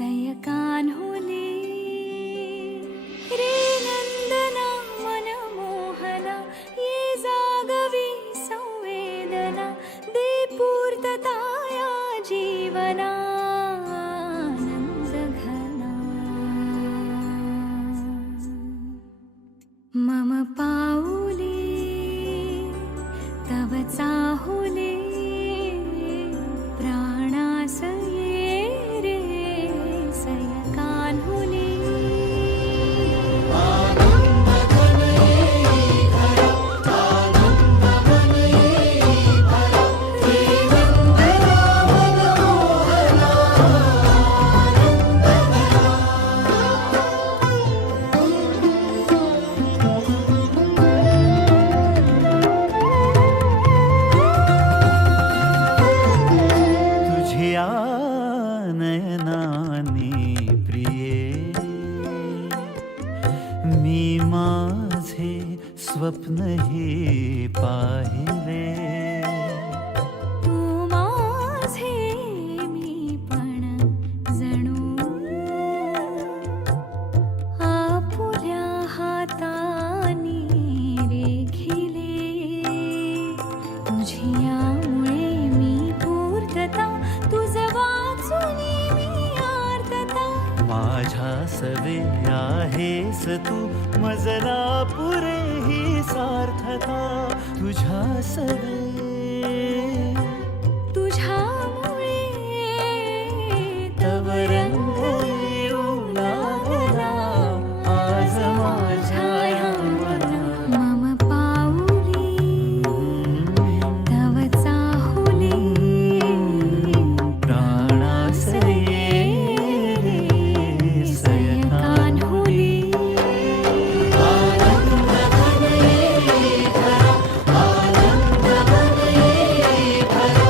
सयकान्हुले रे नंदना मनमोहना ये जागवी संवेदना दे पूर्तता या जीवना आनंदघना मम पाऊले तव चाहुले नयनाने प्रिये मी माझे स्वप्न हे पाहिले तू माझे मी पण जणू आपुल्या हातानी रेखिले तुझ्यामुळे मी पूर्तता तुझ वाचुनी मी आर्तता माझ्या सवे आहेस तू मजला पुरे ही सार्थता तुझ्या सवे तुझ्यामुळे तव रंग येऊ लागला आज माझ्या या मना मम पाऊली तव चाहुले प्राणास ये रे सयकान्हुले आनंद घन ये खरा आनंद घन ये खरा